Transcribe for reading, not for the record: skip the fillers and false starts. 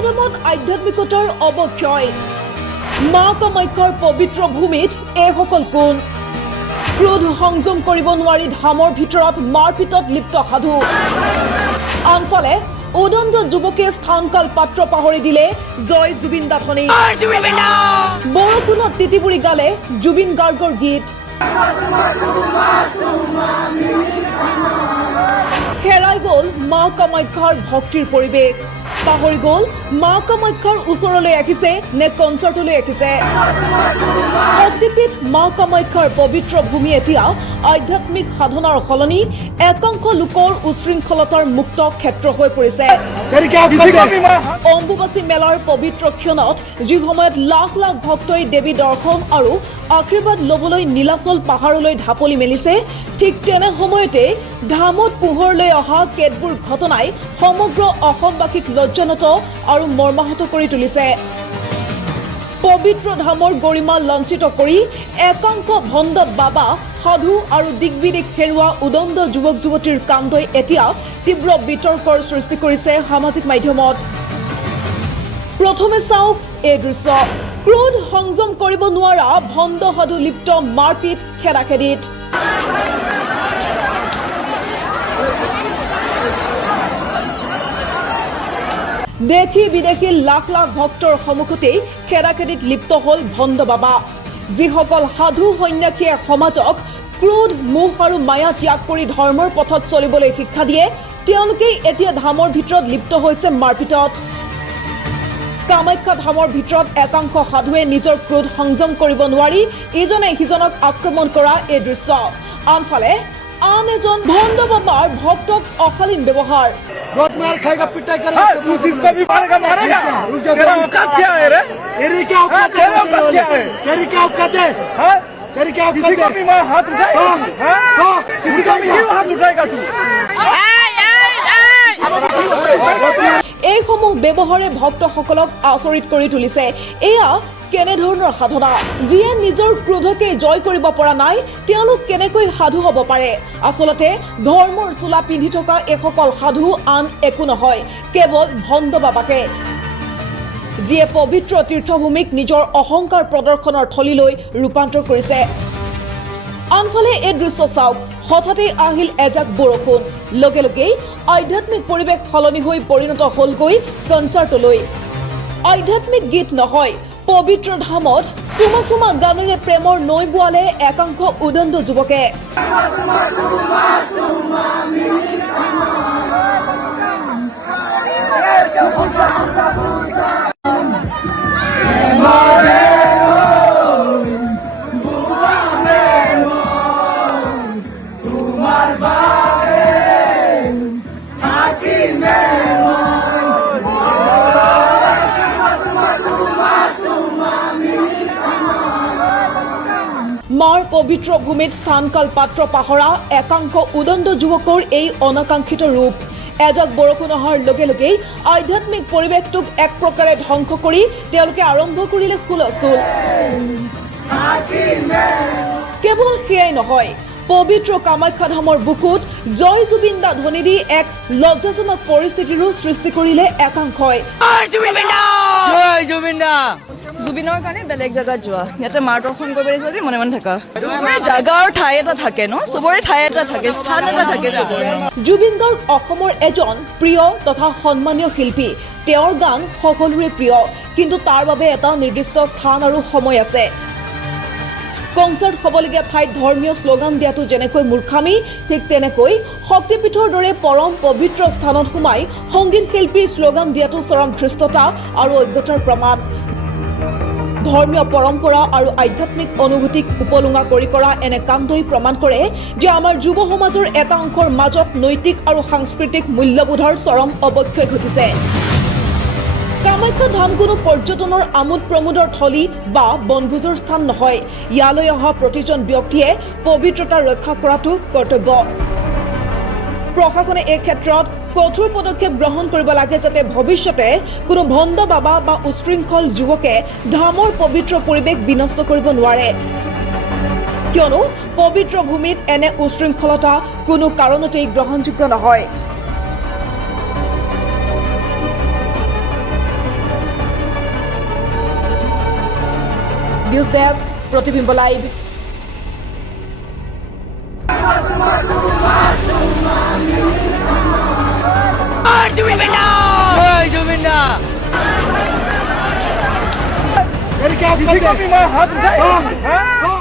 কামাখ্যাধামত আধ্যাত্মিকতাৰ অৱক্ষয় মা কামাখ্যাৰ পবিত্ৰ ভূমিত এইসকল কোন ক্ৰোধ সংযম কৰিব নোৱাৰি ধামৰ ভিতৰত মাৰপিটত লিপ্ত সাধু আনফালে উদণ্ড যুৱকে স্থানকাল পাত্ৰ পাহৰি দিলে জয় জুবিন দা ধ্বনি বৰষুণত তিতিবুৰি গালে জুবিন গাৰ্গৰ গীত হেৰাই গ'ল মা কামাখ্যাৰ ভক্তিৰ পৰিৱেশ পাহৰি গ'ল মা কামাখ্যাৰ ওচৰলৈ আহিছে নে কনচাৰ্টলৈ আহিছে শক্তিপীঠ মা কামাখ্যাৰ পবিত্ৰ ভূমি এতিয়া আধ্যাত্মিক সাধনাৰ সলনি একাংশ লোকৰ উশৃংখলতাৰ মুক্ত ক্ষেত্ৰ হৈ পৰিছে অম্বুবাচী মেলাৰ পবিত্ৰ ক্ষণত যি সময়ত লাখ লাখ ভক্তই দেৱী দৰ্শন আৰু আশীৰ্বাদ ল'বলৈ নীলাচল পাহাৰলৈ ঢাপলি মেলিছে ঠিক তেনে সময়তে ধামত পোহৰলৈ অহা কেতবোৰ ঘটনাই সমগ্ৰ অসমবাসীক লজ্জানত আৰু মৰ্মাহত কৰি তুলিছে পবিত্ৰ ধামৰ গৰিমা লঞ্চিত কৰি একাংশ ভণ্ড বাবা সাধু আৰু দিগ্বিদিক হেৰুৱা উদণ্ড যুৱক যুৱতীৰ কাণ্ডই এতিয়া তীব্ৰ বিতৰ্কৰ সৃষ্টি কৰিছে সামাজিক মাধ্যমত প্ৰথমে চাওক এই দৃশ্য ক্ৰোধ সংযম কৰিব নোৱাৰা ভণ্ড সাধু লিপ্ত মাৰপিট খেদাখেদিত দেখি বিদেশী লাখ লাখ ভক্তৰ সন্মুখতেই খেদাখেদিত লিপ্ত হল ভণ্ড বাবা যিসকল সাধু সন্যাসীয়ে সমাজক ক্ৰোধ মোহ আৰু মায়া ত্যাগ কৰি ধৰ্মৰ পথত চলিবলৈ শিক্ষা দিয়ে তেওঁলোকেই এতিয়া ধামৰ ভিতৰত লিপ্ত হৈছে মাৰপিটত কামাখ্যা ধামৰ ভিতৰত একাংশ সাধুৱে নিজৰ ক্ৰোধ সংযম কৰিব নোৱাৰি ইজনে সিজনক আক্ৰমণ কৰা এই দৃশ্য আনফালে आन एजन भंड बाबार भक्तक अशालीन व्यवहार मार खाएगा पिटाई करेगा तू जिसको भी मारेगा मारेगा तेरा औकात क्या है रे तेरी क्या औकात है तेरी क्या औकात है हां तेरी क्या औकात है किसी का भी मार हाथ उठाएगा हां किसी का भी हाथ उठाएगा तू এই সমূহ ব্যৱহাৰে ভক্তসকলক আচৰিত কৰি তুলিছে এয়া কেনে ধৰণৰ সাধনা যিয়ে নিজৰ ক্ৰোধকে জয় কৰিব পৰা নাই তেওঁলোক কেনেকৈ সাধু হ'ব পাৰে আসলতে ধৰ্মৰ চোলা পিন্ধি থকা একসকল সাধু আন একো নহয় কেৱল ভণ্ড বাবাকে যিয়ে পবিত্ৰ তীৰ্থভূমিক নিজৰ অহংকাৰ প্ৰদৰ্শনৰ থলীলৈ ৰূপান্তৰ কৰিছে আনফালে এই দৃশ্য চাওক হঠাতে আহিল এজাক বৰষুণ লগে লগেই আধ্যাত্মিক পৰিৱেশ সলনি হৈ পৰিণত হলগৈ কনচাৰ্টলৈ আধ্যাত্মিক গীত নহয় পবিত্ৰ ধামত সুমা সুমা গানেৰে প্ৰেমৰ নৈ বোৱালে একাংশ উদণ্ড যুৱকে মাৰ পবিত্ৰ ভূমিত স্থানকাল পাত্ৰ পাহৰা একাংশ উদণ্ড যুৱকৰ এই অনাকাংক্ষিত ৰূপ এজাক বৰষুণ অহাৰ লগে লগেই আধ্যাত্মিক পৰিৱেশটোক এক প্ৰকাৰে ধ্বংস কৰি তেওঁলোকে আৰম্ভ কৰিলে হুলস্থুল কেৱল সেয়াই নহয় পবিত্ৰ কামাখ্যা ধামৰ বুকুত জয় জুবিন দা ধ্বনি দি এক লজ্জাজনক পৰিস্থিতিৰো সৃষ্টি কৰিলে একাংশই জুবিনৰ কাৰণে বেলেগ জায়গাত যোৱা ইয়াতে মাৰ দৰ্শন কৰিবলৈ যোৱা যে মনে মনে থাকা জাগাৰ ঠাই এটা থাকে ন সবৰে ঠাই এটা থাকে স্থান এটা থাকে সবৰে জুবিন গাৰ্গ অসমৰ এজন প্ৰিয় তথা সন্মানীয় শিল্পী তেওঁৰ গান সকলোৰে প্ৰিয় কিন্তু তাৰ বাবে এটা নিৰ্দিষ্ট স্থান আৰু সময় আছে কনচাৰ্ট হ'বলগীয়া ঠাইত ধৰ্মীয় শ্লোগান দিয়াটো যেনেকৈ মূৰ্খামি ঠিক তেনেকৈ শক্তিপীঠৰ দৰে পৰম পবিত্ৰ স্থানত সোমাই সংগীত শিল্পীৰ শ্লোগান দিয়াটো চৰম ধৃষ্টতা আৰু অজ্ঞতাৰ প্ৰমাণ ধৰ্মীয় পৰম্পৰা আৰু আধ্যাত্মিক অনুভূতিক উপলুঙা কৰি কৰা এনে কাণ্ডই প্ৰমাণ কৰে যে আমাৰ যুৱ সমাজৰ এটা অংশৰ মাজত নৈতিক আৰু সাংস্কৃতিক মূল্যবোধৰ চৰম অৱক্ষয় ঘটিছে কামাখ্যা ধাম কোনো পৰ্যটনৰ আমোদ প্ৰমোদৰ থলী বা বনভোজৰ স্থান নহয় ইয়ালৈ অহা প্ৰতিজন ব্যক্তিয়ে পবিত্ৰতা ৰক্ষা কৰাটো কৰ্তব্য প্ৰশাসনে এই ক্ষেত্ৰত কঠোৰ পদক্ষেপ গ্ৰহণ কৰিব লাগে যাতে ভৱিষ্যতে কোনো ভণ্ড বাবা বা উশৃংখল যুৱকে ধামৰ পবিত্ৰ পৰিৱেশ বিনষ্ট কৰিব নোৱাৰে কিয়নো পবিত্ৰ ভূমিত এনে উশৃংখলতা কোনো কাৰণতেই গ্ৰহণযোগ্য নহয় নিউজ ডেস্ক প্ৰতিবিম্ব লাইভ। किसी को भी मैं हाथ उठाए